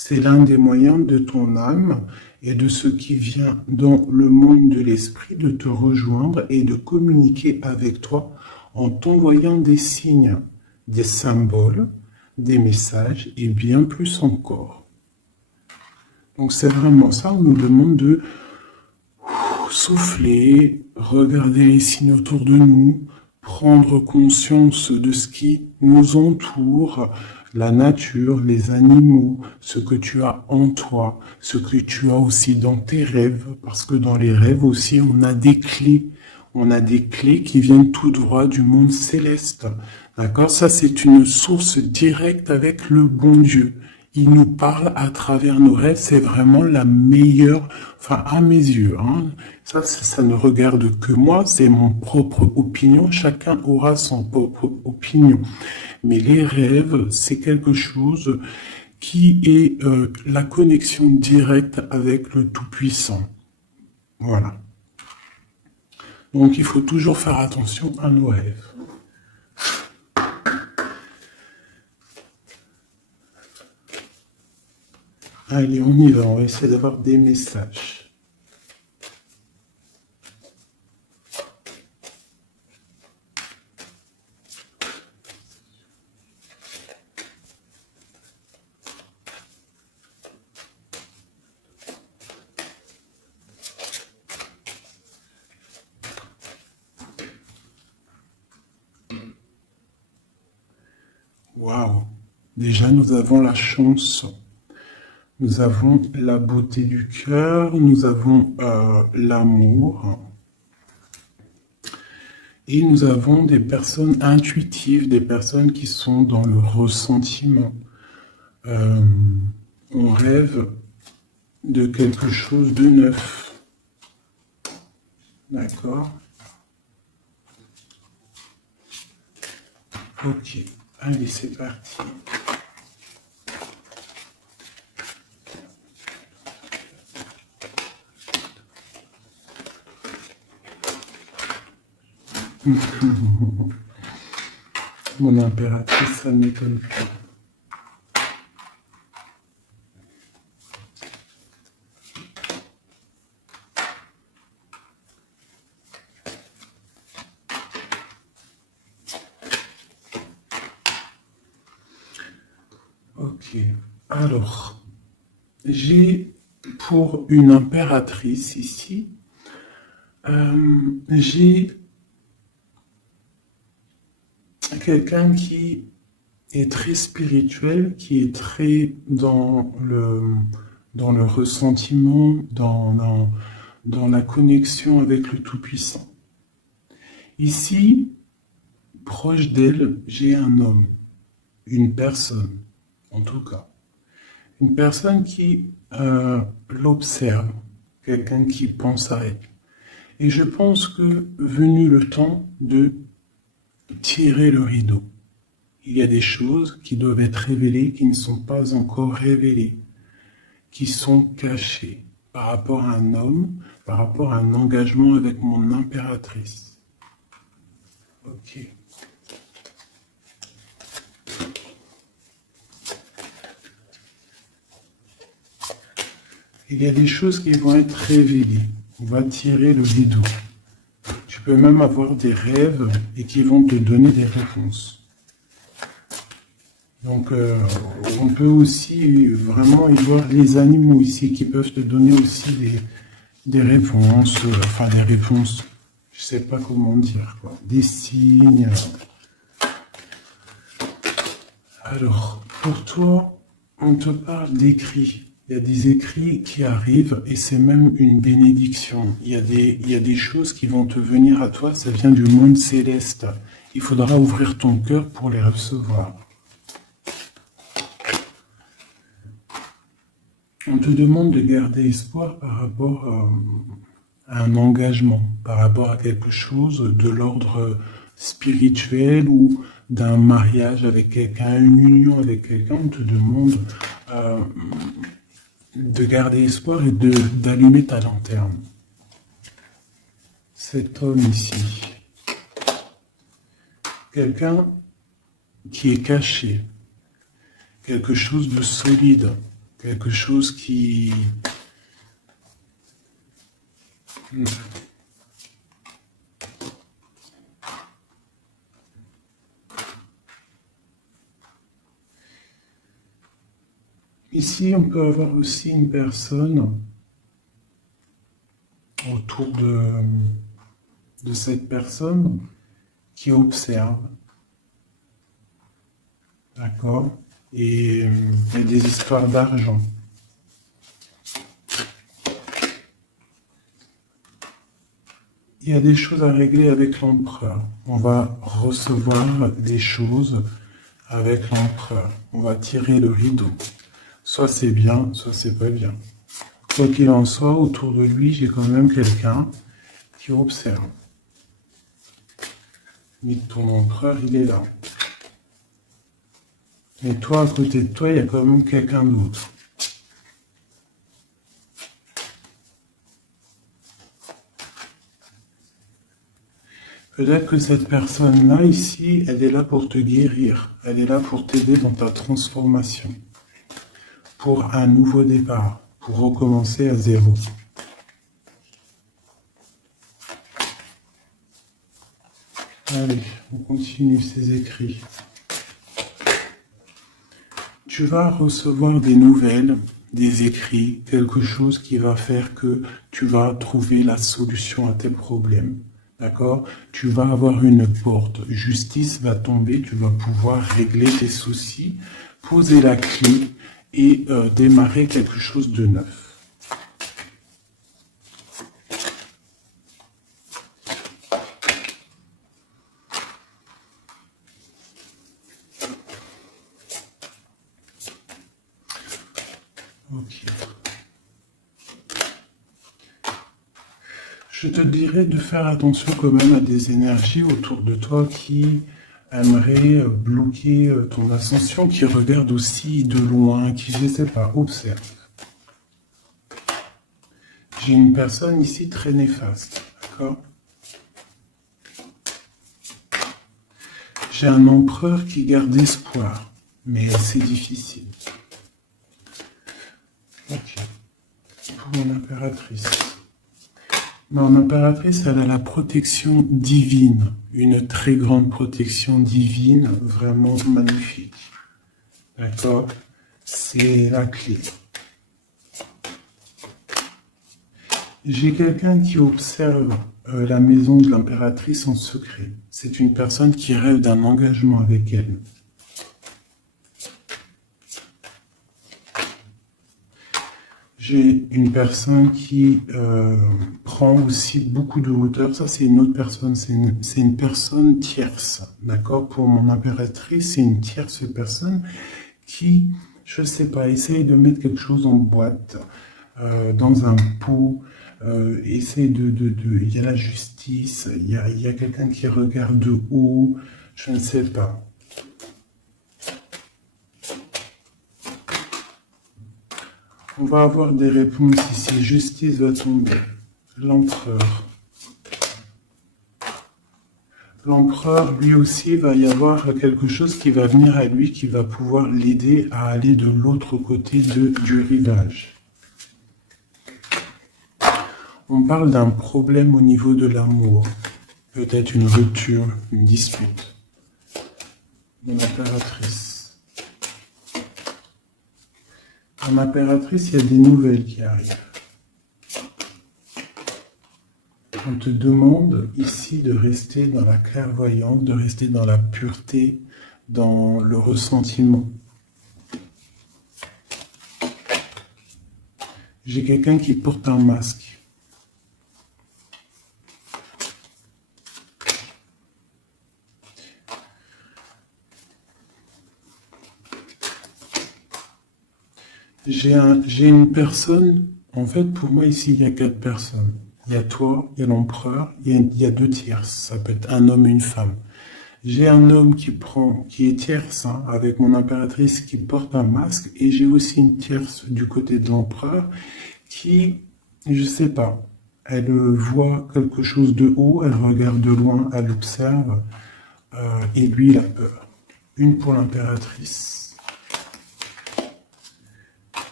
C'est l'un des moyens de ton âme et de ce qui vient dans le monde de l'esprit de te rejoindre et de communiquer avec toi en t'envoyant des signes, des symboles, des messages et bien plus encore. Donc c'est vraiment ça, on nous demande de souffler, regarder les signes autour de nous, prendre conscience de ce qui nous entoure, la nature, les animaux, ce que tu as en toi, ce que tu as aussi dans tes rêves, parce que dans les rêves aussi, on a des clés. On a des clés qui viennent tout droit du monde céleste. D'accord? Ça, c'est une source directe avec le bon Dieu. Il nous parle à travers nos rêves, c'est vraiment la meilleure, enfin à mes yeux. Hein. Ça ne regarde que moi, c'est mon propre opinion. Chacun aura son propre opinion. Mais les rêves, c'est quelque chose qui est la connexion directe avec le Tout-Puissant. Voilà. Donc il faut toujours faire attention à nos rêves. Allez, on y va, on va essayer d'avoir des messages. Waouh! Déjà, nous avons la chance. Nous avons la beauté du cœur, nous avons l'amour. Et nous avons des personnes intuitives, des personnes qui sont dans le ressentiment. On rêve de quelque chose de neuf. D'accord? Ok, allez, c'est parti. Mon impératrice, ça ne m'étonne pas. Ok, alors, j'ai pour une impératrice ici, j'ai quelqu'un qui est très spirituel, qui est très dans le ressentiment, dans la connexion avec le Tout-Puissant. Ici, proche d'elle, j'ai un homme, une personne, en tout cas. Une personne qui l'observe, quelqu'un qui pense à elle. Et je pense que venu le temps de tirer le rideau, il y a des choses qui doivent être révélées, qui ne sont pas encore révélées, qui sont cachées par rapport à un homme, par rapport à un engagement avec mon impératrice. Ok. Il y a des choses qui vont être révélées. On va tirer le rideau. Tu peux même avoir des rêves et qui vont te donner des réponses. Donc, on peut aussi vraiment y voir les animaux ici qui peuvent te donner aussi des réponses, enfin des réponses, je sais pas comment dire, quoi, des signes. Alors, pour toi, on te parle d'écrits. Il y a des écrits qui arrivent et c'est même une bénédiction. Il y a des choses qui vont te venir à toi, ça vient du monde céleste. Il faudra ouvrir ton cœur pour les recevoir. On te demande de garder espoir par rapport à un engagement, par rapport à quelque chose de l'ordre spirituel ou d'un mariage avec quelqu'un, une union avec quelqu'un. On te demande de garder espoir et d'allumer ta lanterne. Cet homme ici, quelqu'un qui est caché, quelque chose de solide, quelque chose qui... Ici, on peut avoir aussi une personne autour de cette personne qui observe, d'accord? Et il y a des histoires d'argent. Il y a des choses à régler avec l'empereur. On va recevoir des choses avec l'empereur. On va tirer le rideau. Soit c'est bien, soit c'est pas bien. Quoi qu'il en soit, autour de lui, j'ai quand même quelqu'un qui observe. Mais ton empereur, il est là. Mais toi, à côté de toi, il y a quand même quelqu'un d'autre. Peut-être que cette personne-là, ici, elle est là pour te guérir. Elle est là pour t'aider dans ta transformation. Pour un nouveau départ. Pour recommencer à zéro. Allez, on continue ces écrits. Tu vas recevoir des nouvelles, des écrits, quelque chose qui va faire que tu vas trouver la solution à tes problèmes. D'accord? Tu vas avoir une porte. Justice va tomber, tu vas pouvoir régler tes soucis, poser la clé et démarrer quelque chose de neuf. Ok. Je te dirais de faire attention quand même à des énergies autour de toi qui aimeraient bloquer ton ascension, qui regardent aussi de loin, qui, je ne sais pas, observent. J'ai une personne ici très néfaste, d'accord? J'ai un empereur qui garde espoir, mais c'est difficile. Ok. Pour mon impératrice. Mon impératrice, elle a la protection divine, une très grande protection divine, vraiment magnifique. D'accord? C'est la clé. J'ai quelqu'un qui observe la maison de l'impératrice en secret. C'est une personne qui rêve d'un engagement avec elle. J'ai une personne qui prend aussi beaucoup de hauteur. Ça, c'est une autre personne. C'est une personne tierce. D'accord? Pour mon impératrice, c'est une tierce personne qui, je ne sais pas, essaye de mettre quelque chose en boîte, dans un pot. Essaye il y a la justice, il y a quelqu'un qui regarde de haut, je ne sais pas. On va avoir des réponses ici. Justice va tomber. L'empereur. L'empereur, lui aussi, va y avoir quelque chose qui va venir à lui, qui va pouvoir l'aider à aller de l'autre côté du rivage. On parle d'un problème au niveau de l'amour. Peut-être une rupture, une dispute. Mon impératrice. En impératrice, il y a des nouvelles qui arrivent. On te demande ici de rester dans la clairvoyance, de rester dans la pureté, dans le ressentiment. J'ai quelqu'un qui porte un masque. J'ai une personne, en fait, pour moi, ici, il y a 4 personnes. Il y a toi, il y a l'empereur, il y a 2 tierces. Ça peut être un homme et une femme. J'ai un homme qui est tierce, hein, avec mon impératrice qui porte un masque, et j'ai aussi une tierce du côté de l'empereur qui, je sais pas, elle voit quelque chose de haut, elle regarde de loin, elle observe, et lui, il a peur. Une pour l'impératrice.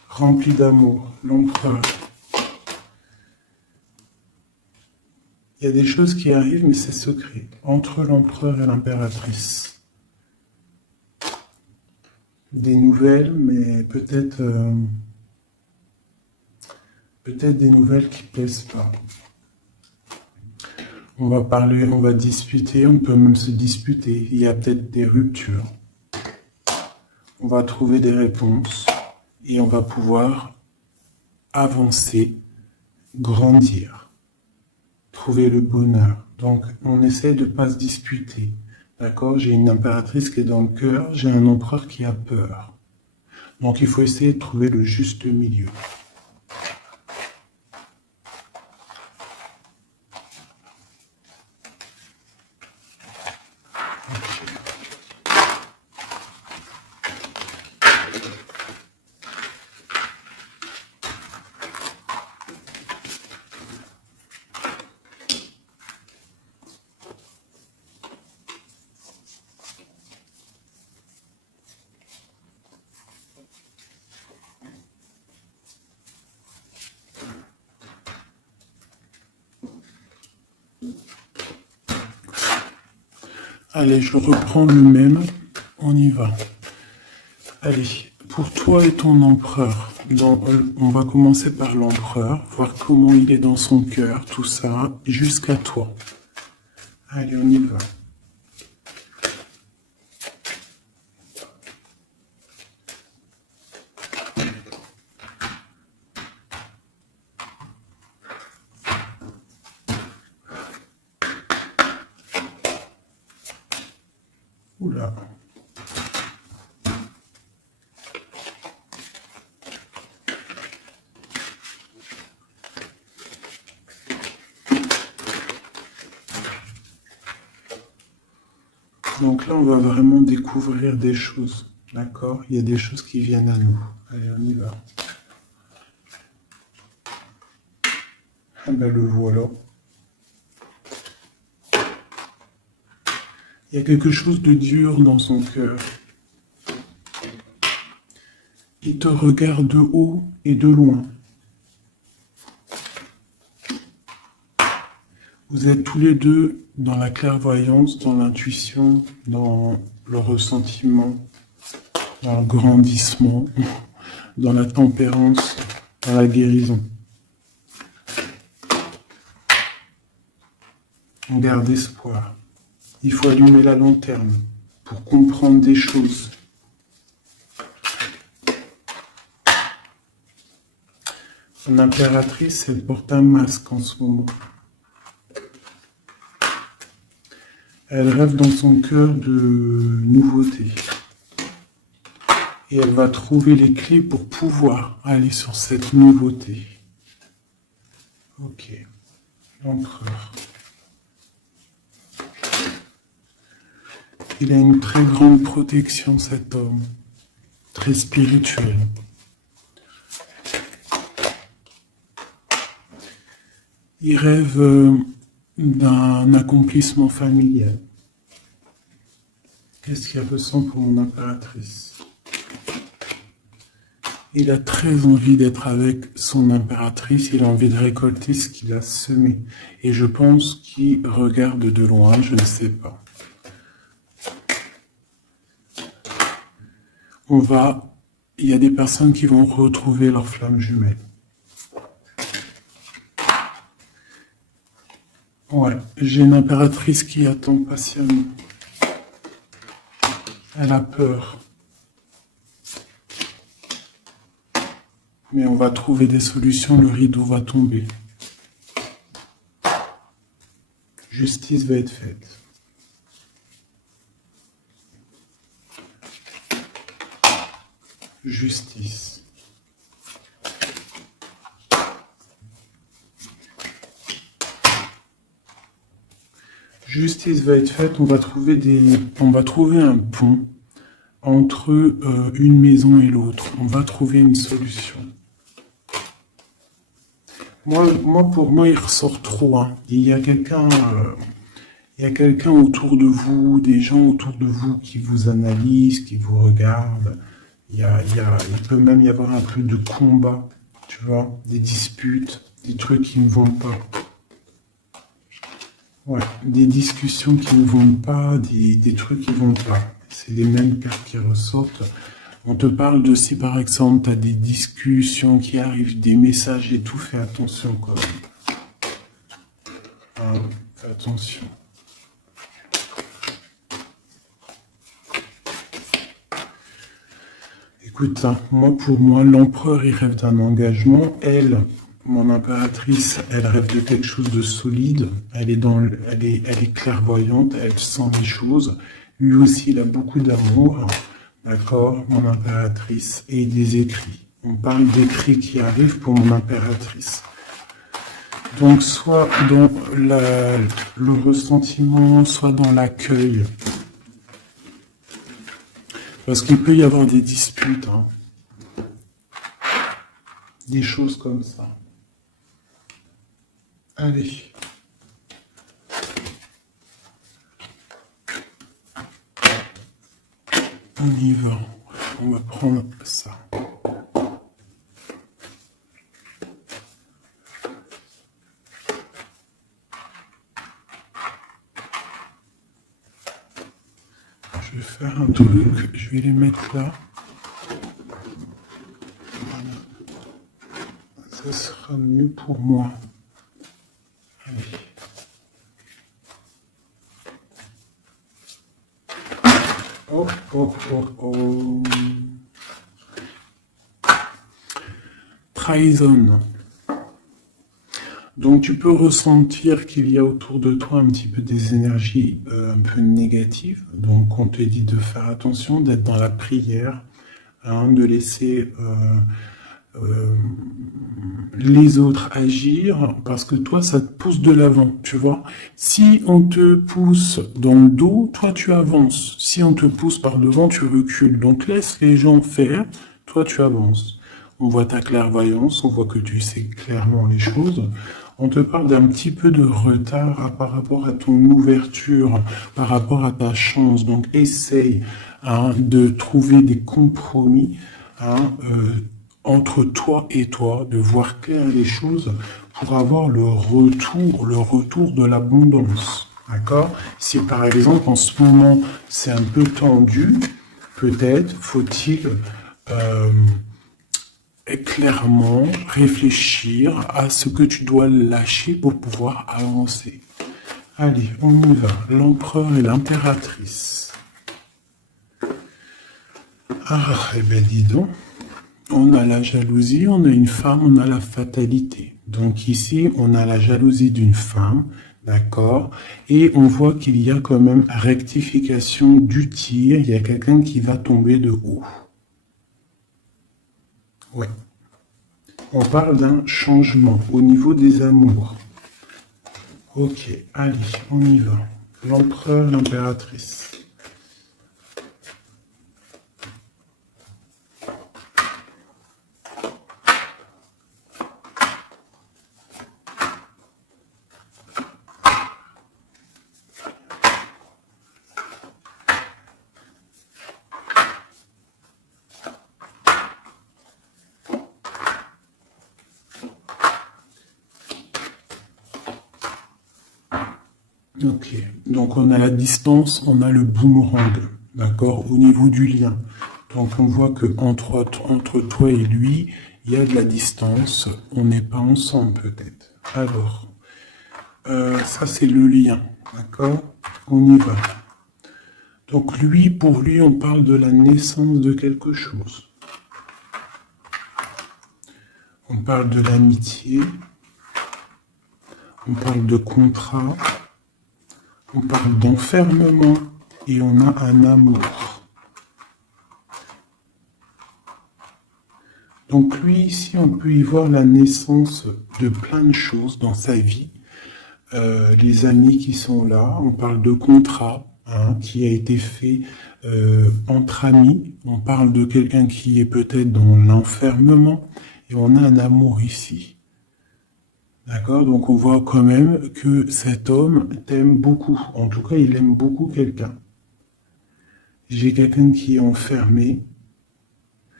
rempli d'amour, l'empereur. Il y a des choses qui arrivent, mais c'est secret, entre l'empereur et l'impératrice. Des nouvelles, mais peut-être des nouvelles qui plaisent pas. On va parler, on va discuter, on peut même se disputer. Il y a peut-être des ruptures. On va trouver des réponses et on va pouvoir avancer, grandir, trouver le bonheur. Donc, on essaie de ne pas se disputer. D'accord? J'ai une impératrice qui est dans le cœur, j'ai un empereur qui a peur. Donc, il faut essayer de trouver le juste milieu. Allez, je reprends le même. On y va. Allez, pour toi et ton empereur, on va commencer par l'empereur, voir comment il est dans son cœur, tout ça, jusqu'à toi. Allez, on y va. Oula. Donc là, on va vraiment découvrir des choses, d'accord? Il y a des choses qui viennent à nous. Allez, on y va. Ah ben le voilà. Il y a quelque chose de dur dans son cœur. Il te regarde de haut et de loin. Vous êtes tous les deux dans la clairvoyance, dans l'intuition, dans le ressentiment, dans le grandissement, dans la tempérance, dans la guérison. On garde espoir. Il faut allumer la lanterne pour comprendre des choses. Son impératrice, elle porte un masque en ce moment. Elle rêve dans son cœur de nouveautés. Et elle va trouver les clés pour pouvoir aller sur cette nouveauté. Ok. L'empereur. Il a une très grande protection, cet homme. Très spirituel. Il rêve d'un accomplissement familial. Qu'est-ce qu'il ressent pour mon impératrice? Il a très envie d'être avec son impératrice, il a envie de récolter ce qu'il a semé. Et je pense qu'il regarde de loin, je ne sais pas. Il y a des personnes qui vont retrouver leur flamme jumelle. Ouais, j'ai une impératrice qui attend patiemment. Elle a peur. Mais on va trouver des solutions, le rideau va tomber. Justice va être faite. Justice. Justice va être faite, on va trouver un pont entre une maison et l'autre. On va trouver une solution. Pour moi, il ressort trop. Hein. Il y a quelqu'un autour de vous, des gens autour de vous qui vous analysent, qui vous regardent. Il peut même y avoir un peu de combat, tu vois, des disputes, des trucs qui ne vont pas. Ouais, des discussions qui ne vont pas, des trucs qui ne vont pas. C'est les mêmes cartes qui ressortent. On te parle de si par exemple tu as des discussions qui arrivent, des messages et tout, fais attention quand même. Hein, fais attention. Écoute, hein, pour moi, l'empereur, il rêve d'un engagement. Elle, mon impératrice, elle rêve de quelque chose de solide. Elle est clairvoyante, elle sent les choses. Lui aussi, il a beaucoup d'amour. D'accord, mon impératrice. Et des écrits. On parle d'écrits qui arrivent pour mon impératrice. Donc, soit dans le ressentiment, soit dans l'accueil. Parce qu'il peut y avoir des disputes, hein. Des choses comme ça. Allez. On y va. On va prendre ça. Je vais faire un truc. Je vais les mettre là. Voilà. Ça sera mieux pour moi. Allez. Oh, oh, oh, oh. Trahison. Donc tu peux ressentir qu'il y a autour de toi un petit peu des énergies un peu négatives. Donc on te dit de faire attention, d'être dans la prière, hein, de laisser les autres agir, parce que toi ça te pousse de l'avant, tu vois. Si on te pousse dans le dos, toi tu avances. Si on te pousse par devant, tu recules. Donc laisse les gens faire, toi tu avances. On voit ta clairvoyance, on voit que tu sais clairement les choses. On te parle d'un petit peu de retard par rapport à ton ouverture, par rapport à ta chance. Donc essaye, hein, de trouver des compromis, hein, entre toi et toi, de voir clair les choses pour avoir le retour de l'abondance. D'accord? Si par exemple en ce moment c'est un peu tendu, peut-être faut-il clairement réfléchir à ce que tu dois lâcher pour pouvoir avancer. Allez, on y va. L'empereur et l'impératrice. Ah, eh ben dis donc. On a la jalousie, on a une femme, on a la fatalité. Donc ici, on a la jalousie d'une femme, d'accord? Et on voit qu'il y a quand même rectification du tir. Il y a quelqu'un qui va tomber de haut. Ouais. On parle d'un changement au niveau des amours. Ok, allez, on y va. L'empereur, l'impératrice. Ok, donc on a la distance, on a le boomerang, d'accord, au niveau du lien. Donc on voit que entre toi et lui, il y a de la distance, on n'est pas ensemble peut-être. Alors, ça c'est le lien, d'accord, on y va. Donc lui, pour lui, on parle de la naissance de quelque chose. On parle de l'amitié, on parle de contrat, on parle d'enfermement et on a un amour. Donc lui, ici, on peut y voir la naissance de plein de choses dans sa vie. Les amis qui sont là, on parle de contrat, hein, qui a été fait entre amis. On parle de quelqu'un qui est peut-être dans l'enfermement et on a un amour ici. D'accord? Donc on voit quand même que cet homme t'aime beaucoup. En tout cas, il aime beaucoup quelqu'un. J'ai quelqu'un qui est enfermé.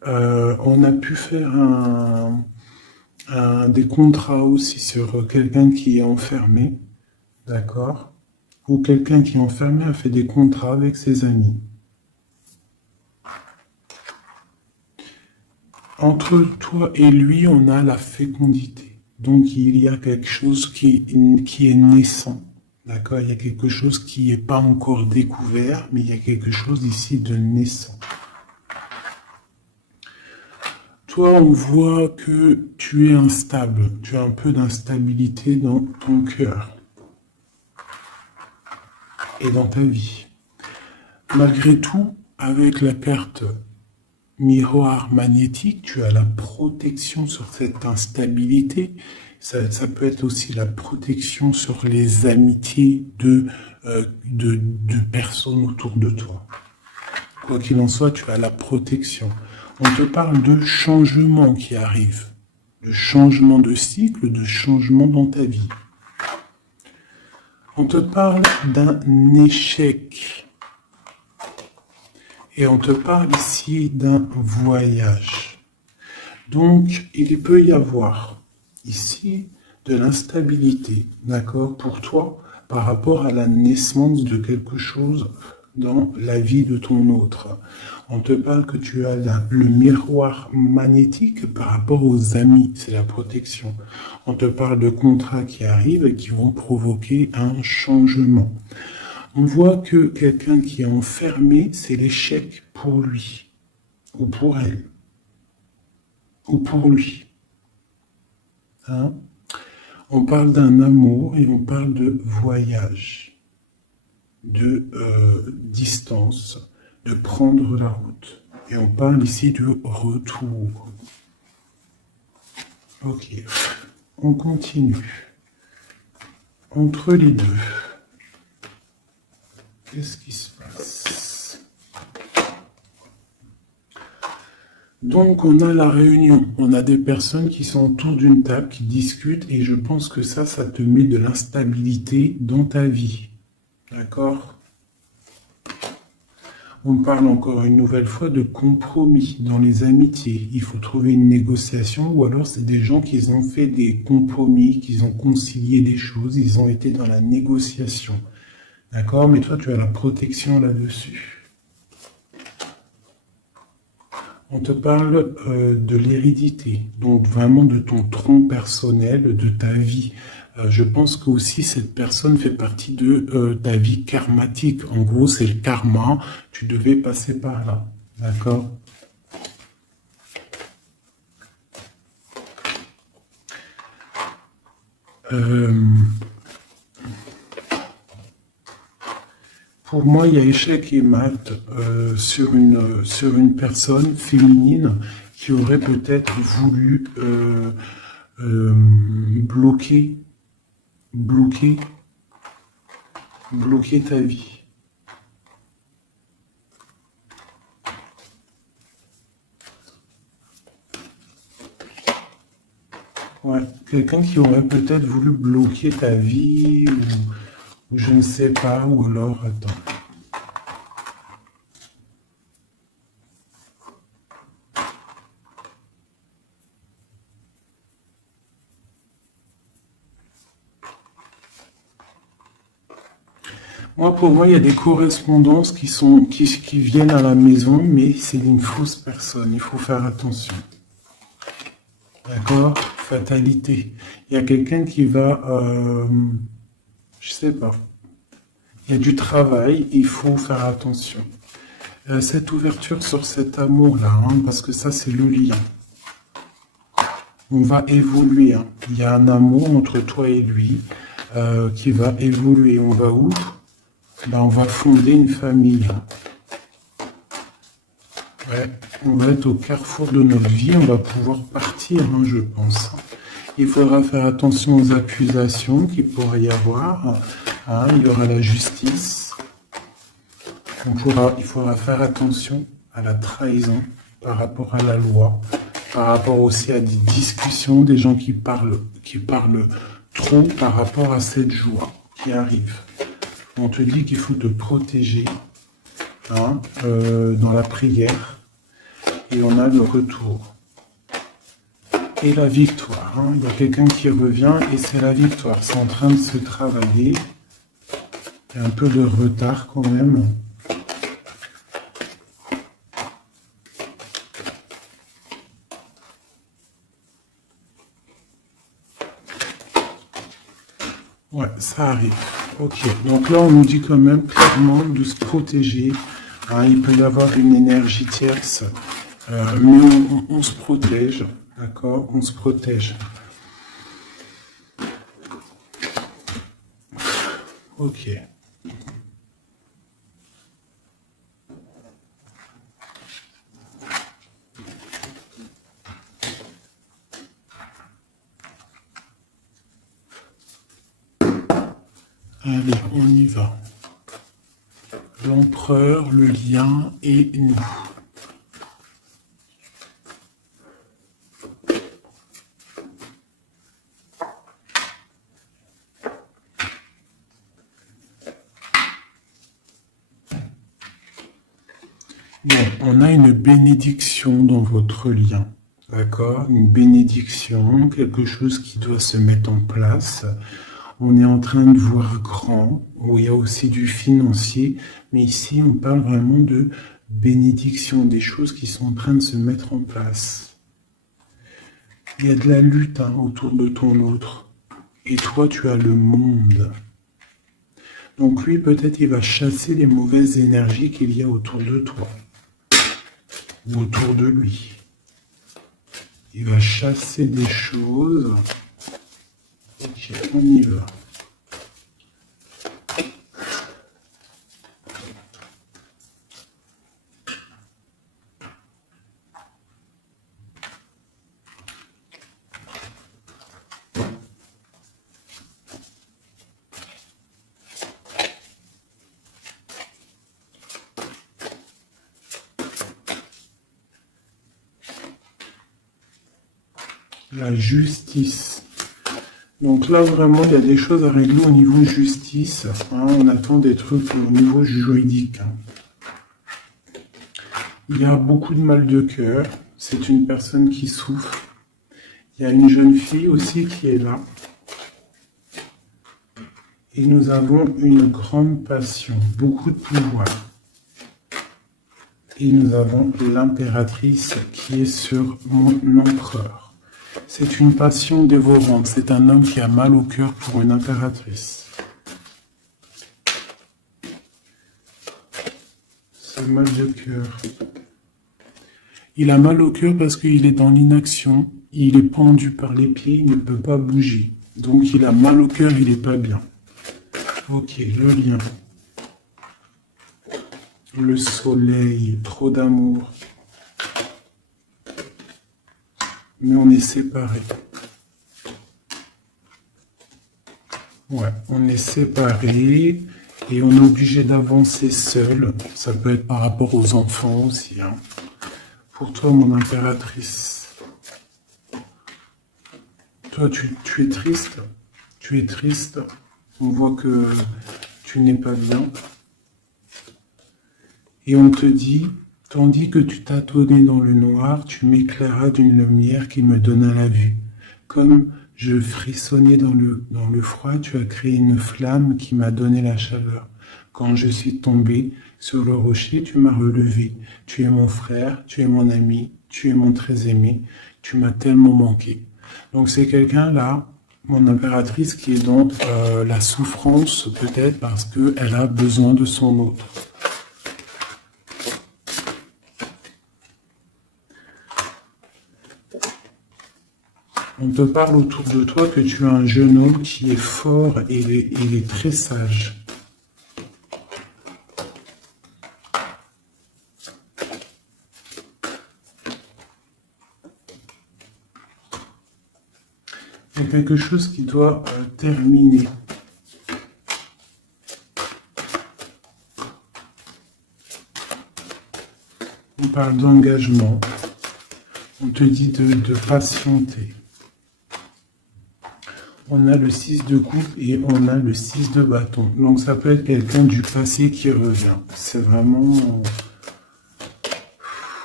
On a pu faire des contrats aussi sur quelqu'un qui est enfermé, d'accord? Ou quelqu'un qui est enfermé a fait des contrats avec ses amis. Entre toi et lui, on a la fécondité. Donc il y a quelque chose qui est naissant. D'accord? Il y a quelque chose qui n'est pas encore découvert, mais il y a quelque chose ici de naissant. Toi, on voit que tu es instable. Tu as un peu d'instabilité dans ton cœur et dans ta vie. Malgré tout, avec la carte miroir magnétique, tu as la protection sur cette instabilité. Ça peut être aussi la protection sur les amitiés de personnes autour de toi. Quoi qu'il en soit, tu as la protection. On te parle de changement qui arrive, de changement de cycle, de changement dans ta vie. On te parle d'un échec. Et on te parle ici d'un voyage. Donc, il peut y avoir ici de l'instabilité, d'accord, pour toi, par rapport à la naissance de quelque chose dans la vie de ton autre. On te parle que tu as le miroir magnétique par rapport aux amis, c'est la protection. On te parle de contrats qui arrivent et qui vont provoquer un changement. On voit que quelqu'un qui est enfermé, c'est l'échec pour lui, ou pour elle, ou pour lui. Hein? On parle d'un amour et on parle de voyage, de distance, de prendre la route. Et on parle ici de retour. Ok, on continue. Entre les deux. Qu'est-ce qui se passe? Donc, on a la réunion. On a des personnes qui sont autour d'une table, qui discutent, et je pense que ça te met de l'instabilité dans ta vie. D'accord? On parle encore une nouvelle fois de compromis dans les amitiés. Il faut trouver une négociation, ou alors c'est des gens qui ont fait des compromis, qui ont concilié des choses, ils ont été dans la négociation. D'accord? Mais toi, tu as la protection là-dessus. On te parle de l'hérédité, donc vraiment de ton tronc personnel, de ta vie. Je pense que aussi cette personne fait partie de ta vie karmatique. En gros, c'est le karma. Tu devais passer par là. D'accord? Pour moi, il y a échec et mat sur une personne féminine qui aurait peut-être voulu bloquer ta vie. Ouais, quelqu'un qui aurait peut-être voulu bloquer ta vie ou je ne sais pas, ou alors, attends. Pour moi, il y a des correspondances qui viennent à la maison, mais c'est une fausse personne. Il faut faire attention. D'accord? Fatalité. Il y a quelqu'un qui va, je sais pas. Il y a du travail, il faut faire attention. Cette ouverture sur cet amour-là, parce que ça, c'est le lien. On va évoluer. Il y a un amour entre toi et lui qui va évoluer. On va où? On va fonder une famille. Ouais, on va être au carrefour de notre vie, on va pouvoir partir, je pense. Il faudra faire attention aux accusations qu'il pourrait y avoir. Il y aura la justice. Il faudra faire attention à la trahison par rapport à la loi, par rapport aussi à des discussions, des gens qui parlent trop par rapport à cette joie qui arrive. On te dit qu'il faut te protéger dans la prière. Et on a le retour. Et la victoire. Hein. Il y a quelqu'un qui revient et c'est la victoire. C'est en train de se travailler. Il y a un peu de retard quand même. Ouais, ça arrive. Ok, donc là on nous dit quand même clairement de se protéger. Hein, il peut y avoir une énergie tierce, mais on se protège, d'accord? On se protège. Ok. Allez, on y va. L'empereur, le lien et nous. Bon, on a une bénédiction dans votre lien. D'accord? Une bénédiction, quelque chose qui doit se mettre en place. On est en train de voir grand, où il y a aussi du financier, mais ici on parle vraiment de bénédiction, des choses qui sont en train de se mettre en place. Il y a de la lutte autour de ton autre, et toi tu as le monde. Donc lui peut-être il va chasser les mauvaises énergies qu'il y a autour de toi, ou autour de lui. Il va chasser des choses. Ok, on y va. La justice. Donc là, vraiment, il y a des choses à régler au niveau justice. Hein, on attend des trucs au niveau juridique. Il y a beaucoup de mal de cœur. C'est une personne qui souffre. Il y a une jeune fille aussi qui est là. Et nous avons une grande passion, beaucoup de pouvoir. Et nous avons l'impératrice qui est sur l'empereur. C'est une passion dévorante. C'est un homme qui a mal au cœur pour une impératrice. C'est mal de cœur. Il a mal au cœur parce qu'il est dans l'inaction. Il est pendu par les pieds, il ne peut pas bouger. Donc il a mal au cœur, il n'est pas bien. Ok, le lien. Le soleil, trop d'amour. Mais on est séparés. Ouais, on est séparés et on est obligé d'avancer seul. Ça peut être par rapport aux enfants aussi. Hein. Pour toi, mon impératrice. Toi, tu es triste. Tu es triste. On voit que tu n'es pas bien. Et on te dit, tandis que tu tâtonnais dans le noir, tu m'éclairas d'une lumière qui me donna la vue. Comme je frissonnais dans le froid, tu as créé une flamme qui m'a donné la chaleur. Quand je suis tombé sur le rocher, tu m'as relevé. Tu es mon frère, tu es mon ami, tu es mon très aimé. Tu m'as tellement manqué. Donc c'est quelqu'un là, mon impératrice, qui est dans la souffrance peut-être parce qu'elle a besoin de son autre. On te parle autour de toi que tu as un jeune homme qui est fort et il est très sage. Il y a quelque chose qui doit terminer. On parle d'engagement. On te dit de patienter. On a le 6 de coupe et on a le 6 de bâton. Donc ça peut être quelqu'un du passé qui revient. C'est vraiment...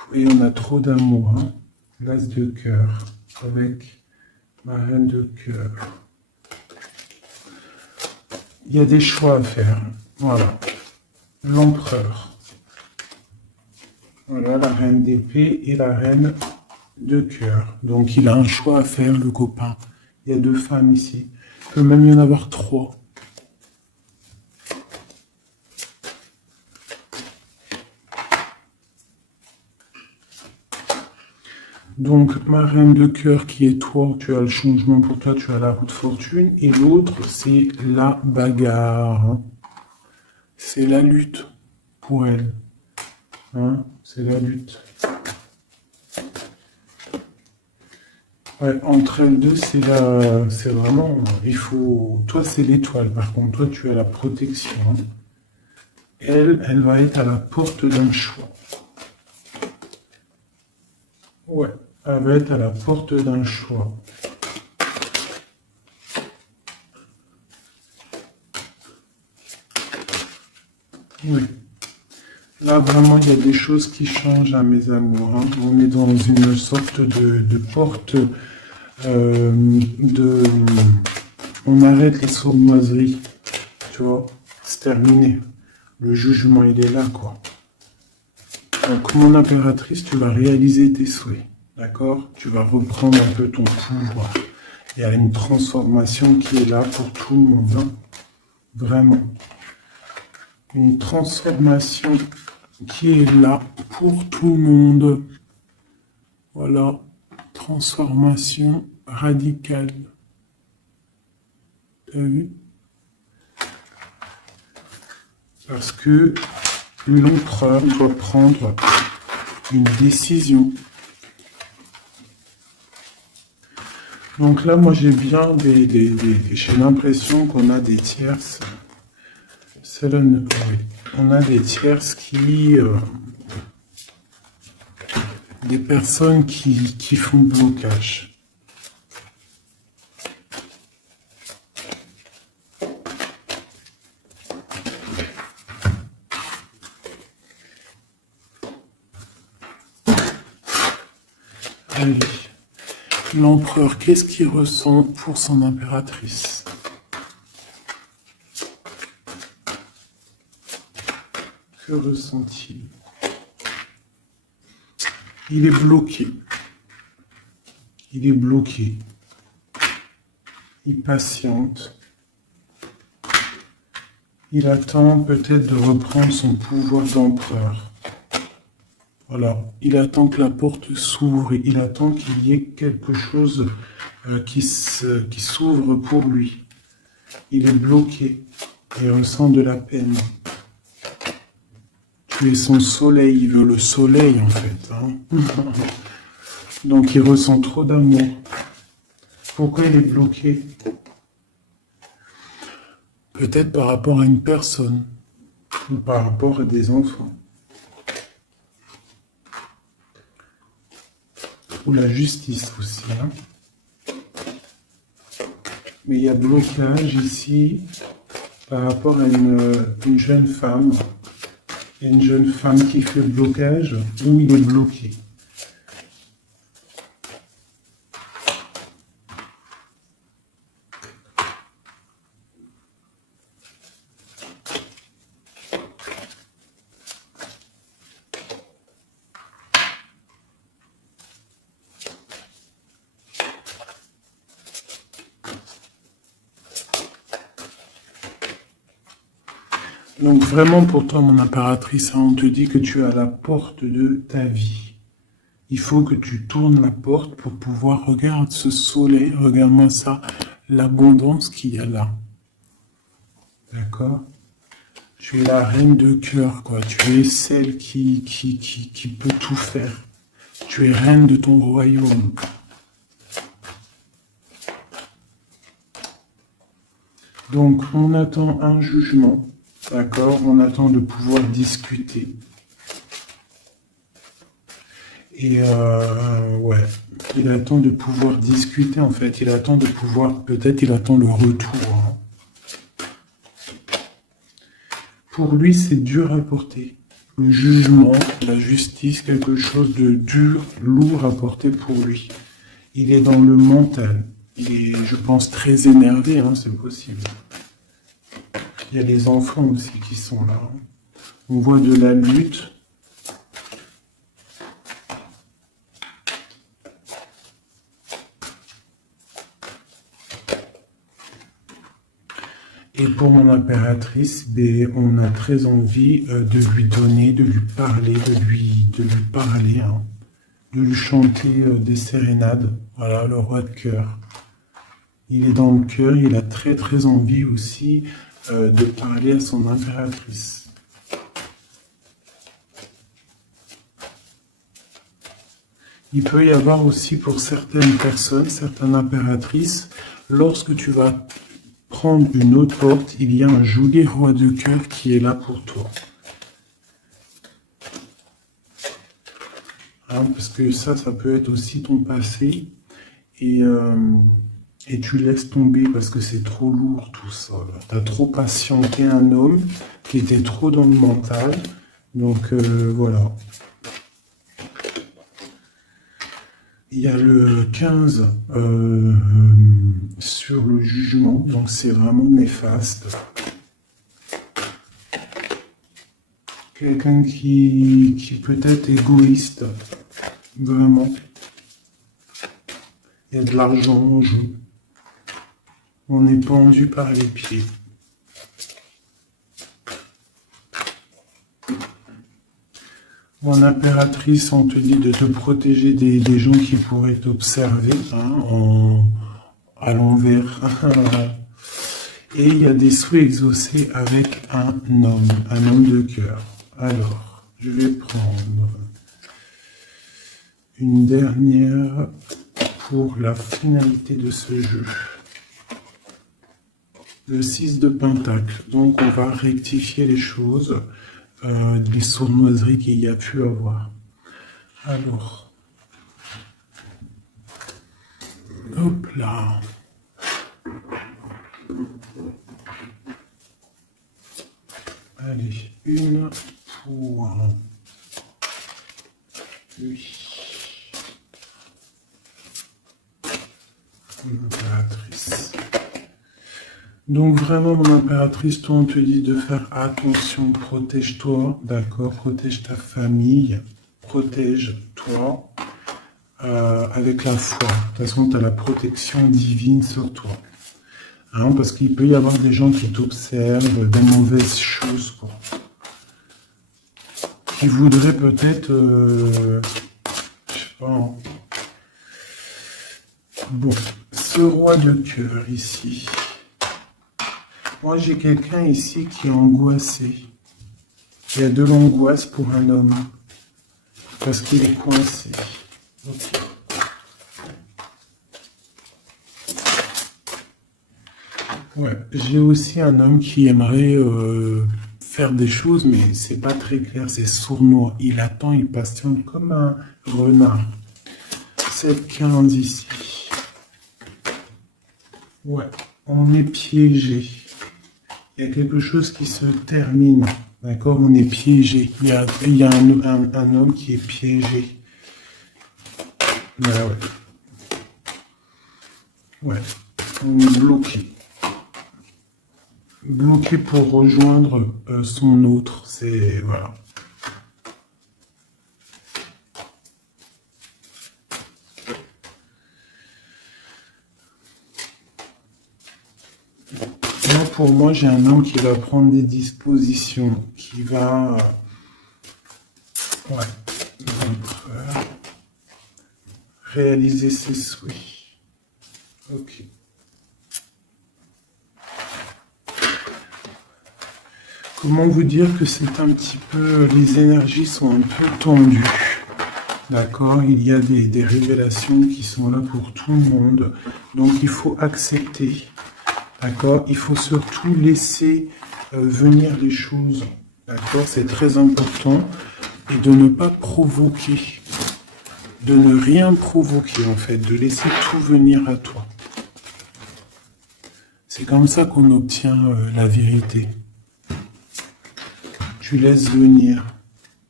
Et on a trop d'amour, hein. L'as de cœur avec ma reine de cœur. Il y a des choix à faire. Voilà. L'empereur. Voilà la reine d'épée et la reine de cœur. Donc il a un choix à faire, le copain. Il y a 2 femmes ici. Il peut même y en avoir 3. Donc, ma reine de cœur qui est toi, tu as le changement pour toi, tu as la roue de fortune. Et l'autre, c'est la bagarre. C'est la lutte pour elle. Hein, c'est la lutte. Ouais, entre elles deux, c'est vraiment, il faut, toi c'est l'étoile, par contre, toi tu as la protection. Hein. Elle va être à la porte d'un choix. Ouais, elle va être à la porte d'un choix. Oui. Là, vraiment, il y a des choses qui changent à mes amours. Hein. On est dans une sorte de porte on arrête les sournoiseries. Tu vois, c'est terminé. Le jugement, il est là, quoi. Donc, mon impératrice, tu vas réaliser tes souhaits. D'accord? Tu vas reprendre un peu ton pouvoir. Il y a une transformation qui est là pour tout le monde. Hein. Vraiment. Une transformation qui est là pour tout le monde. Voilà. Transformation radicale. T'as vu? Parce que l'empereur doit prendre une décision. Donc là, moi, j'ai bien j'ai l'impression qu'on a des tierces. Oui. On a des tierces qui... des personnes qui font blocage. Allez. L'empereur, qu'est-ce qu'il ressent pour son impératrice? Que ressent-il? Il est bloqué. Il est bloqué. Il patiente. Il attend peut-être de reprendre son pouvoir d'empereur. Voilà, il attend que la porte s'ouvre et il attend qu'il y ait quelque chose qui s'ouvre pour lui. Il est bloqué et ressent de la peine. Tu es son soleil, il veut le soleil en fait. Hein. Donc il ressent trop d'amour. Pourquoi il est bloqué? Peut-être par rapport à une personne ou par rapport à des enfants. Ou la justice aussi. Hein. Mais il y a blocage ici par rapport à une jeune femme. Il y a une jeune femme qui fait blocage ou il est bloqué. Donc vraiment pour toi, mon impératrice, on te dit que tu es à la porte de ta vie. Il faut que tu tournes la porte pour pouvoir regarder ce soleil, regarde-moi ça, l'abondance qu'il y a là. D'accord? Tu es la reine de cœur, quoi. Tu es celle qui peut tout faire. Tu es reine de ton royaume. Donc on attend un jugement. D'accord, on attend de pouvoir discuter. Et ouais, il attend de pouvoir discuter en fait. Il attend de pouvoir, peut-être il attend le retour. Hein. Pour lui, c'est dur à porter. le jugement, la justice, quelque chose de dur, lourd à porter pour lui. Il est dans le mental. Il est, je pense, très énervé, hein, c'est possible. Il y a les enfants aussi qui sont là. On voit de la lutte. Et pour mon impératrice, on a très envie de lui donner, de lui parler, de lui parler, hein, de lui chanter des sérénades. Voilà, le roi de cœur. Il est dans le cœur, il a très très envie aussi de parler à son impératrice. Il peut y avoir aussi pour certaines personnes, certaines impératrices, lorsque tu vas prendre une autre porte, il y a un joli roi de cœur qui est là pour toi. Hein, parce que ça peut être aussi ton passé. Et tu laisses tomber parce que c'est trop lourd tout ça. Tu as trop patienté un homme qui était trop dans le mental. Donc voilà. Il y a le 15 sur le jugement, donc c'est vraiment néfaste. Quelqu'un qui peut être égoïste, vraiment. Il y a de l'argent en jeu. On est pendu par les pieds. Mon impératrice, on te dit de te protéger des gens qui pourraient t'observer, hein, à l'envers. Et il y a des souhaits exaucés avec un homme de cœur. Alors, je vais prendre une dernière pour la finalité de ce jeu. Le 6 de Pentacle. Donc, on va rectifier les choses. Les sournoiseries qu'il y a pu avoir. Alors, hop là. Allez, une pour lui. L'impératrice. Donc vraiment, mon impératrice, toi, on te dit de faire attention, protège-toi, d'accord, protège ta famille, protège-toi avec la foi. De toute façon, tu as la protection divine sur toi. Hein, parce qu'il peut y avoir des gens qui t'observent, des mauvaises choses, quoi. Qui voudraient peut-être, je sais pas, hein. Bon, ce roi de cœur ici. Moi, j'ai quelqu'un ici qui est angoissé. Il y a de l'angoisse pour un homme. Parce qu'il est coincé. Okay. Ouais, j'ai aussi un homme qui aimerait faire des choses, mais c'est pas très clair, c'est sournois. Il attend, il patiente comme un renard. 7-15 ici. Ouais, on est piégé. Il y a quelque chose qui se termine, d'accord? On est piégé. Il y a un homme qui est piégé. Voilà, ouais. Ouais, on est bloqué. Bloqué pour rejoindre son autre. C'est... Voilà. Pour moi, j'ai un homme qui va prendre des dispositions, qui va réaliser ses souhaits. Ok. Comment vous dire que c'est un petit peu... Les énergies sont un peu tendues. D'accord? Il y a des révélations qui sont là pour tout le monde. Donc, il faut accepter. D'accord? Il faut surtout laisser venir les choses. D'accord? C'est très important. Et de ne pas provoquer. De ne rien provoquer, en fait. De laisser tout venir à toi. C'est comme ça qu'on obtient la vérité. Tu laisses venir.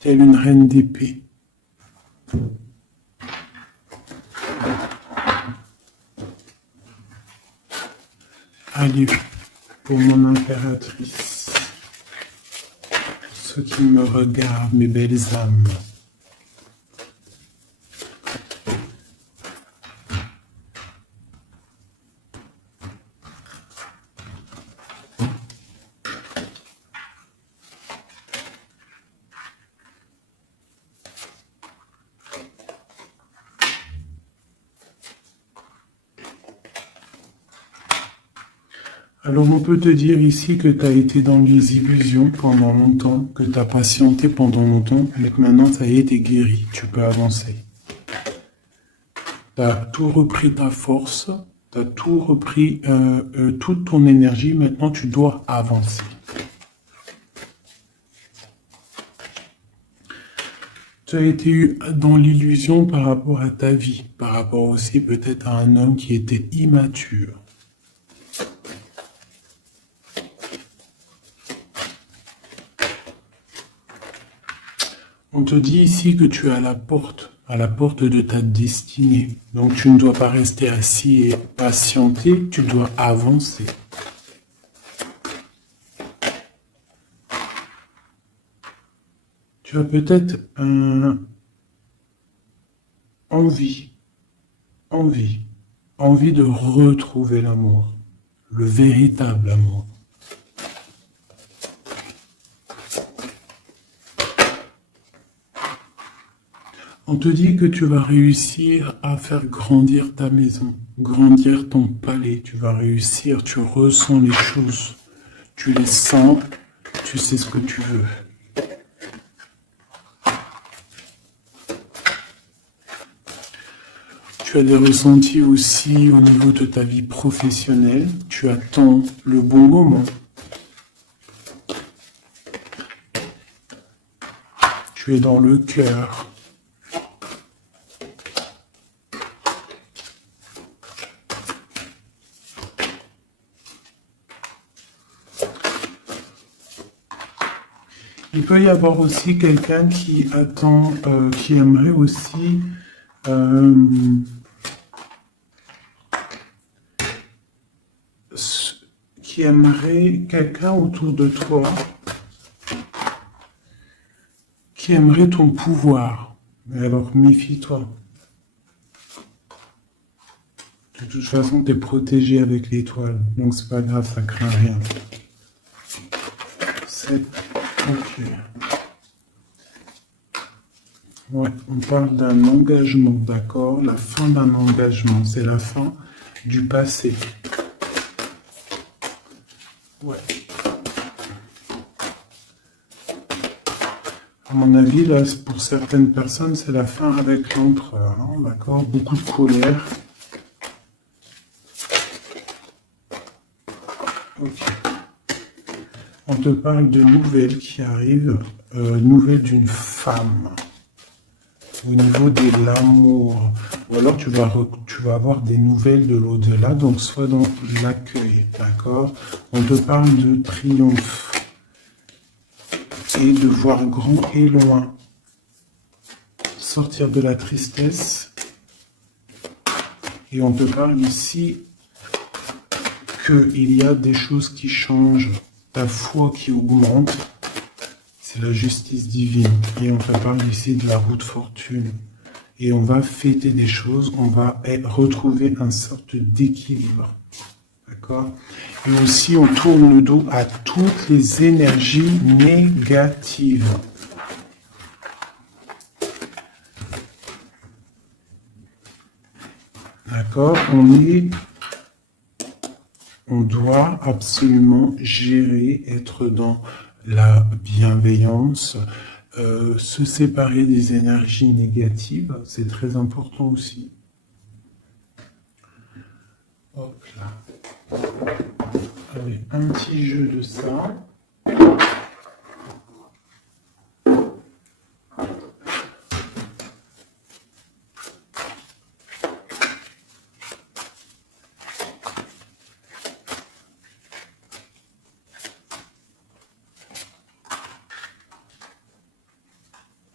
telle une reine d'épée. Allez, pour mon impératrice, ceux qui me regardent, mes belles âmes. Alors on peut te dire ici que tu as été dans les illusions pendant longtemps, que tu as patienté pendant longtemps, mais que maintenant ça y est, t'es guéri, tu peux avancer. Tu as tout repris ta force, tu as tout repris, toute ton énergie, maintenant tu dois avancer. Tu as été dans l'illusion par rapport à ta vie, par rapport aussi peut-être à un homme qui était immature. On te dit ici que tu es à la porte de ta destinée. Donc tu ne dois pas rester assis et patienter, tu dois avancer. Tu as peut-être envie de retrouver l'amour, le véritable amour. On te dit que tu vas réussir à faire grandir ta maison, grandir ton palais. Tu vas réussir, tu ressens les choses, tu les sens, tu sais ce que tu veux. Tu as des ressentis aussi au niveau de ta vie professionnelle. Tu attends le bon moment. Tu es dans le cœur. Il peut y avoir aussi quelqu'un qui attend, qui aimerait aussi qui aimerait quelqu'un autour de toi, qui aimerait ton pouvoir. Mais alors méfie-toi. De toute façon, tu es protégé avec l'étoile, donc c'est pas grave, ça craint rien. C'est ok. Ouais, on parle d'un engagement, d'accord? La fin d'un engagement, c'est la fin du passé. Ouais. À mon avis, là, pour certaines personnes, c'est la fin avec l'empereur, hein, d'accord? Beaucoup de colère. Ok. On te parle de nouvelles qui arrivent, nouvelles d'une femme, au niveau de l'amour. Ou alors tu vas avoir des nouvelles de l'au-delà, donc soit dans l'accueil, d'accord? On te parle de triomphe et de voir grand et loin. Sortir de la tristesse. Et on te parle ici qu'il y a des choses qui changent, ta foi qui augmente. C'est la justice divine. Et on te parle ici de la roue de fortune. Et on va fêter des choses, on va retrouver une sorte d'équilibre. D'accord? Et aussi, on tourne le dos à toutes les énergies négatives. D'accord? On doit absolument gérer, être dans la bienveillance, se séparer des énergies négatives, c'est très important aussi. Hop là. Allez, un petit jeu de ça.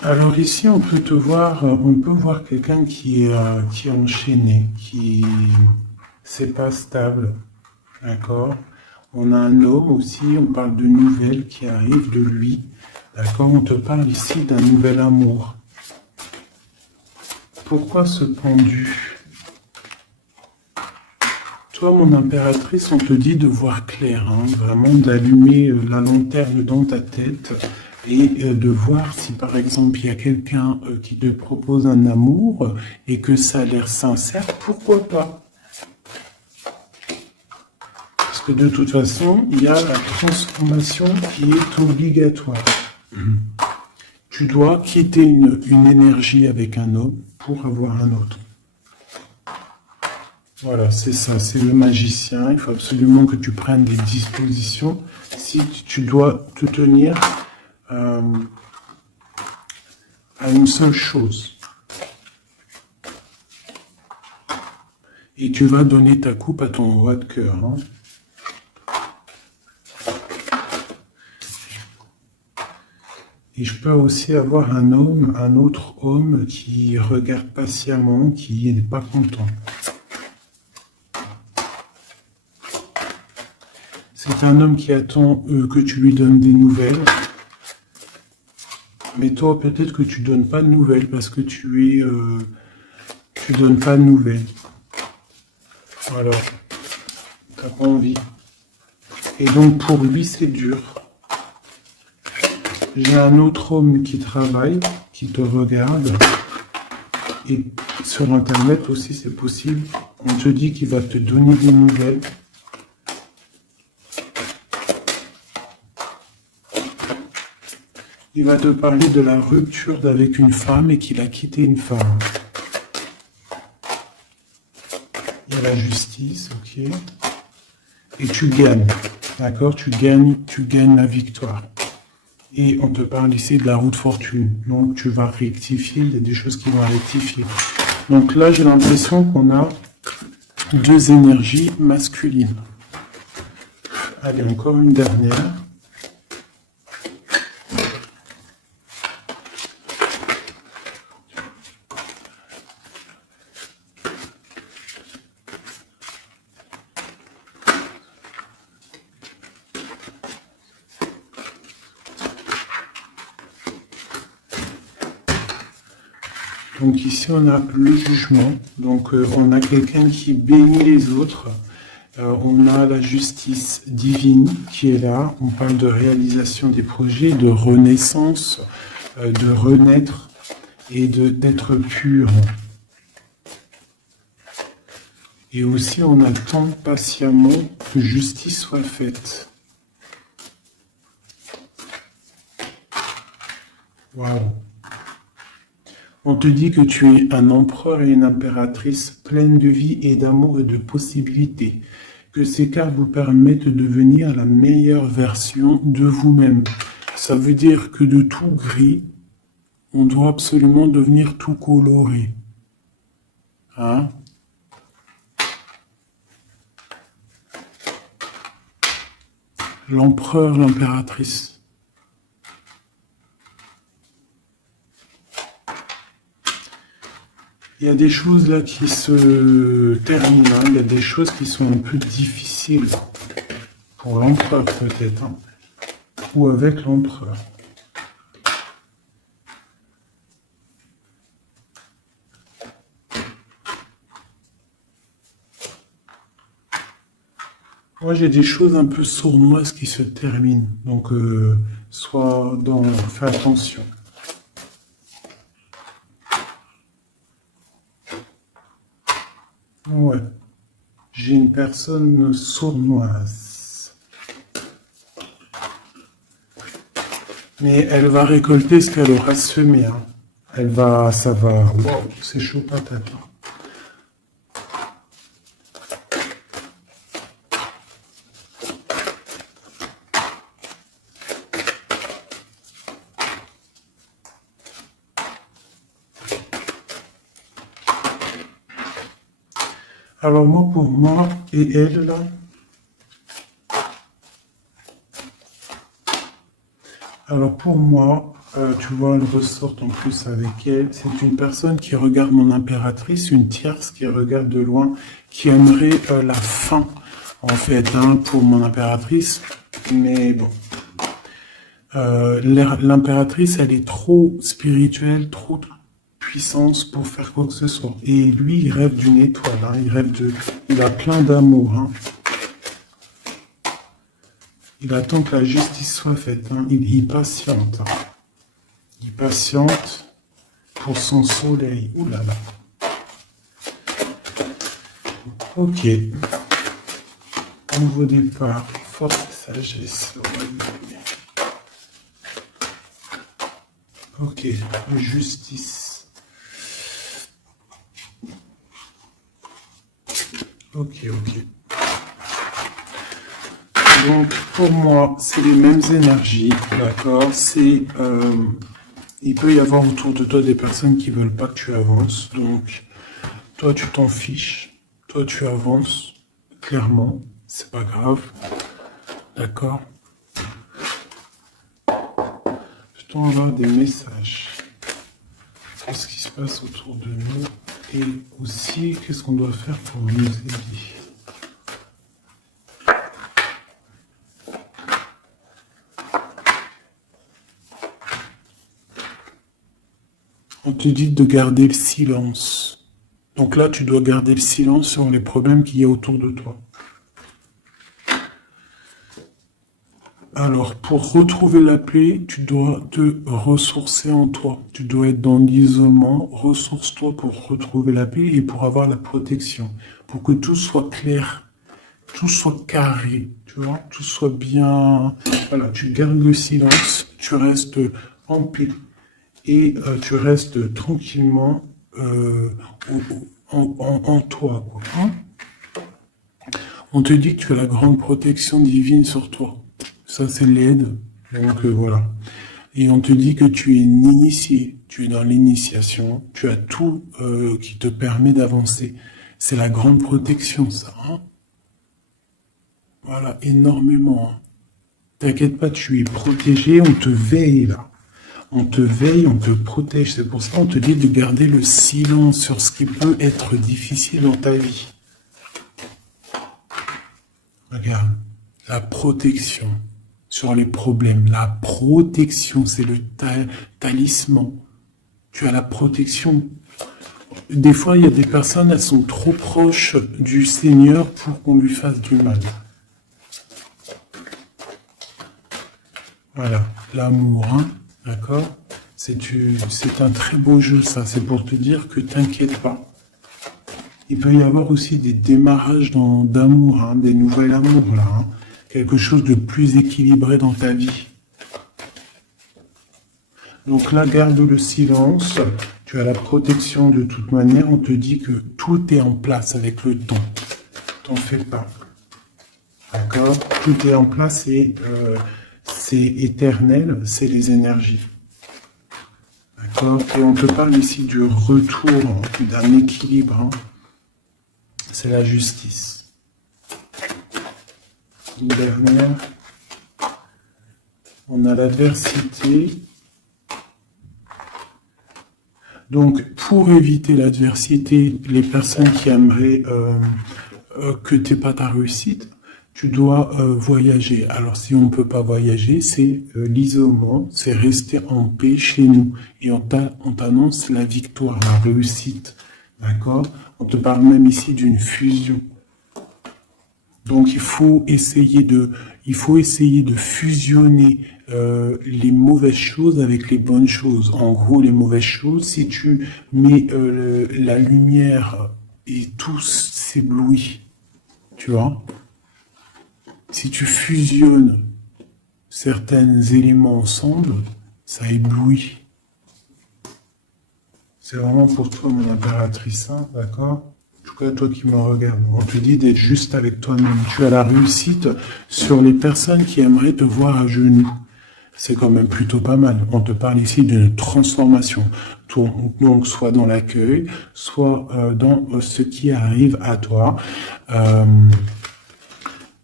Alors ici, on peut te voir, on peut voir quelqu'un qui est enchaîné, qui c'est pas stable, d'accord? On a un homme aussi, on parle de nouvelles qui arrivent de lui, d'accord? On te parle ici d'un nouvel amour. Pourquoi ce pendu? Toi, mon impératrice, on te dit de voir clair, hein, vraiment d'allumer la lanterne dans ta tête et de voir si, par exemple, il y a quelqu'un qui te propose un amour et que ça a l'air sincère, pourquoi pas? Parce que de toute façon, il y a la transformation qui est obligatoire. Tu dois quitter une énergie avec un homme pour avoir un autre. Voilà, c'est ça, c'est le magicien. Il faut absolument que tu prennes des dispositions. Si tu dois te tenir à une seule chose. Et tu vas donner ta coupe à ton roi de cœur. Hein. Et je peux aussi avoir un homme, un autre homme qui regarde patiemment, qui n'est pas content. C'est un homme qui attend que tu lui donnes des nouvelles. Mais toi, peut-être que tu donnes pas de nouvelles parce que tu donnes pas de nouvelles. Alors, t'as pas envie. Et donc pour lui, c'est dur. J'ai un autre homme qui travaille, qui te regarde. Et sur Internet aussi, c'est possible. On te dit qu'il va te donner des nouvelles. Il va te parler de la rupture avec une femme et qu'il a quitté une femme. Il y a la justice, ok. Et tu gagnes, d'accord? Tu gagnes la victoire. Et on te parle ici de la roue de fortune. Donc tu vas rectifier, il y a des choses qui vont rectifier. Donc là, j'ai l'impression qu'on a deux énergies masculines. Allez, encore une dernière. Donc ici, on a le jugement. Donc on a quelqu'un qui bénit les autres. On a la justice divine qui est là. On parle de réalisation des projets, de renaissance, de renaître et d'être pur. Et aussi, on attend patiemment que justice soit faite. Waouh! On te dit que tu es un empereur et une impératrice pleine de vie et d'amour et de possibilités. Que ces cartes vous permettent de devenir la meilleure version de vous-même. Ça veut dire que de tout gris, on doit absolument devenir tout coloré. Hein? L'empereur, l'impératrice. Il y a des choses là qui se terminent, hein. Il y a des choses qui sont un peu difficiles pour l'empereur peut-être, hein. Ou avec l'empereur. Moi j'ai des choses un peu sournoises qui se terminent, donc fais attention. Ouais, j'ai une personne sournoise. Mais elle va récolter ce qu'elle aura semé. Hein. Ça va. Wow, c'est chaud patate. Alors moi, pour moi, et elle, là, alors pour moi, tu vois, elle ressort en plus avec elle. C'est une personne qui regarde mon impératrice, une tierce qui regarde de loin, qui aimerait la fin, en fait, hein, pour mon impératrice. Mais bon. L'impératrice, elle est trop spirituelle, trop puissance pour faire quoi que ce soit. Et lui, il rêve d'une étoile, hein, il a plein d'amour. Hein. Il attend que la justice soit faite. Hein. Il patiente. Hein. Il patiente pour son soleil. Ouh là là. Ok. Nouveau départ. Force sagesse. Ok. Justice. Ok. Donc, pour moi, c'est les mêmes énergies, d'accord? Il peut y avoir autour de toi des personnes qui veulent pas que tu avances. Donc, toi, tu t'en fiches. Toi, tu avances. Clairement, c'est pas grave. D'accord? Peut-on avoir des messages? Qu'est-ce qui se passe autour de nous? Et aussi, qu'est-ce qu'on doit faire pour nous aider? On te dit de garder le silence. Donc là, tu dois garder le silence sur les problèmes qu'il y a autour de toi. Alors, pour retrouver la paix, tu dois te ressourcer en toi. Tu dois être dans l'isolement. Ressource-toi pour retrouver la paix et pour avoir la protection. Pour que tout soit clair, tout soit carré, tu vois, tout soit bien... Voilà, tu gardes le silence, tu restes en paix. Et tu restes tranquillement en toi. Quoi, hein. On te dit que tu as la grande protection divine sur toi. Ça, c'est l'aide. Donc voilà. Et on te dit que tu es initié. Tu es dans l'initiation. Tu as tout qui te permet d'avancer. C'est la grande protection, ça. Hein. Voilà, énormément. Hein. T'inquiète pas, tu es protégé. On te veille, là. On te veille, on te protège. C'est pour ça qu'on te dit de garder le silence sur ce qui peut être difficile dans ta vie. Regarde, la protection sur les problèmes. La protection, c'est le talisman. Tu as la protection. Des fois, il y a des personnes, elles sont trop proches du Seigneur pour qu'on lui fasse du mal. Voilà, l'amour, hein. D'accord? C'est un très beau jeu, ça. C'est pour te dire que t'inquiète pas. Il peut y avoir aussi des démarrages d'amour, hein, des nouvelles amours, là. Hein. Quelque chose de plus équilibré dans ta vie. Donc là, garde le silence. Tu as la protection de toute manière. On te dit que tout est en place avec le temps. T'en fais pas. D'accord? Tout est en place et... c'est éternel, c'est les énergies. D'accord? Et on te parle ici du retour d'un équilibre. Hein. C'est la justice. Une dernière. On a l'adversité. Donc, pour éviter l'adversité, les personnes qui aimeraient que tu n'aies pas ta réussite, tu dois voyager. Alors, si on ne peut pas voyager, c'est l'isolement, c'est rester en paix chez nous. Et on t'annonce la victoire, la réussite. D'accord? On te parle même ici d'une fusion. Donc, il faut essayer de fusionner les mauvaises choses avec les bonnes choses. En gros, les mauvaises choses, si tu mets la lumière et tout s'éblouit, tu vois? Si tu fusionnes certains éléments ensemble, ça éblouit. C'est vraiment pour toi, mon impératrice, hein, d'accord? En tout cas, toi qui me regardes, on te dit d'être juste avec toi-même. Tu as la réussite sur les personnes qui aimeraient te voir à genoux. C'est quand même plutôt pas mal. On te parle ici d'une transformation. Donc, soit dans l'accueil, soit dans ce qui arrive à toi.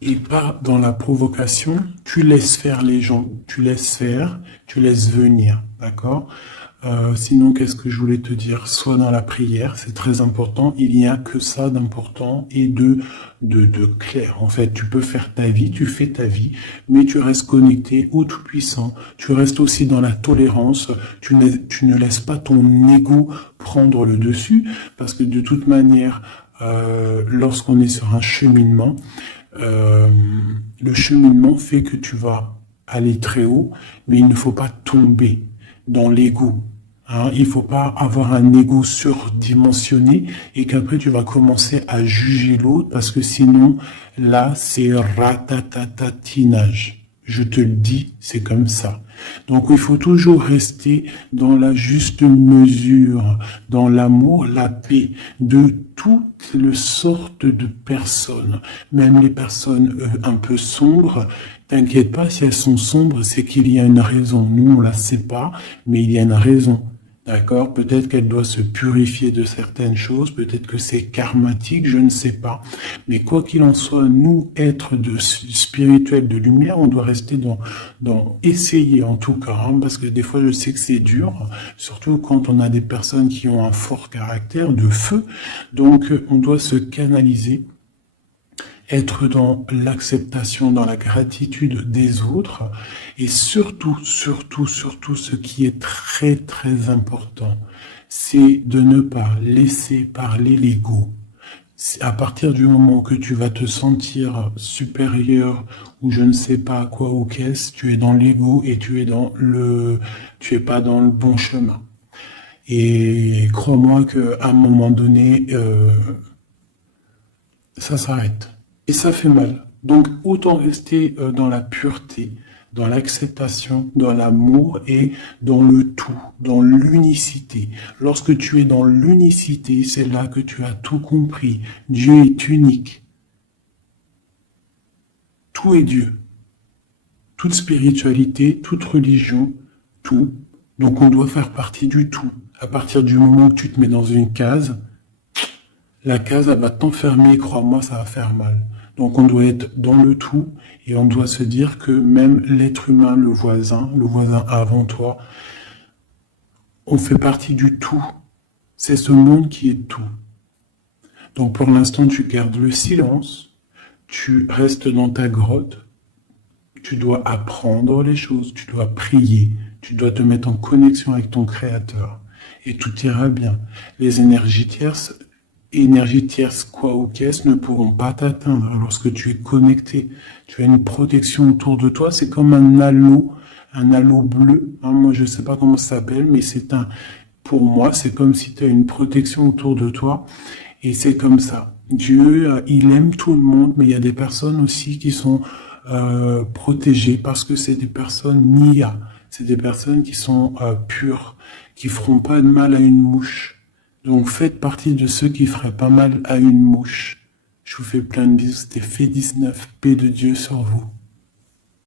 et pas dans la provocation. Tu laisses faire les gens, tu laisses faire, tu laisses venir, d'accord? Sinon, qu'est-ce que je voulais te dire? Sois dans la prière, c'est très important. Il n'y a que ça d'important et de clair. En fait, tu peux faire ta vie, tu fais ta vie, mais tu restes connecté au Tout-Puissant. Tu restes aussi dans la tolérance. Tu ne laisses pas ton ego prendre le dessus, parce que de toute manière, lorsqu'on est sur un cheminement, le cheminement fait que tu vas aller très haut, mais il ne faut pas tomber dans l'ego. Hein, il faut pas avoir un ego surdimensionné et qu'après tu vas commencer à juger l'autre parce que sinon, là, c'est ratatatinage. Je te le dis, c'est comme ça. Donc il faut toujours rester dans la juste mesure, dans l'amour, la paix de toutes les sortes de personnes, même les personnes un peu sombres. T'inquiète pas, si elles sont sombres, c'est qu'il y a une raison. Nous, on la sait pas, mais il y a une raison. D'accord? Peut-être qu'elle doit se purifier de certaines choses, peut-être que c'est karmatique, je ne sais pas. Mais quoi qu'il en soit, nous, êtres de spirituels de lumière, on doit rester dans essayer en tout cas, hein, parce que des fois je sais que c'est dur, surtout quand on a des personnes qui ont un fort caractère de feu. Donc on doit se canaliser, être dans l'acceptation, dans la gratitude des autres, et surtout, ce qui est très, très important, c'est de ne pas laisser parler l'ego. À partir du moment que tu vas te sentir supérieur ou je ne sais pas quoi ou qu'est-ce, tu es dans l'ego et tu es pas dans le bon chemin. Et crois-moi qu'à un moment donné, ça s'arrête. Et ça fait mal. Donc autant rester dans la pureté, dans l'acceptation, dans l'amour et dans le tout, dans l'unicité. Lorsque tu es dans l'unicité, c'est là que tu as tout compris. Dieu est unique. Tout est Dieu. Toute spiritualité, toute religion, tout. Donc on doit faire partie du tout. À partir du moment où tu te mets dans une case, la case, elle va t'enfermer, crois-moi, ça va faire mal. Donc on doit être dans le tout et on doit se dire que même l'être humain, le voisin avant toi, on fait partie du tout. C'est ce monde qui est tout. Donc pour l'instant, tu gardes le silence, tu restes dans ta grotte, tu dois apprendre les choses, tu dois prier, tu dois te mettre en connexion avec ton Créateur et tout ira bien. Les énergies tierces quoi ou qu'est-ce ne pourront pas t'atteindre lorsque tu es connecté. Tu as une protection autour de toi, c'est comme un halo bleu. Hein, moi, je sais pas comment ça s'appelle, mais pour moi, c'est comme si tu as une protection autour de toi et c'est comme ça. Dieu, il aime tout le monde, mais il y a des personnes aussi qui sont protégées parce que c'est des personnes nia. C'est des personnes qui sont pures, qui feront pas de mal à une mouche. Donc faites partie de ceux qui feraient pas mal à une mouche. Je vous fais plein de bisous, c'était Fait 19, paix de Dieu sur vous.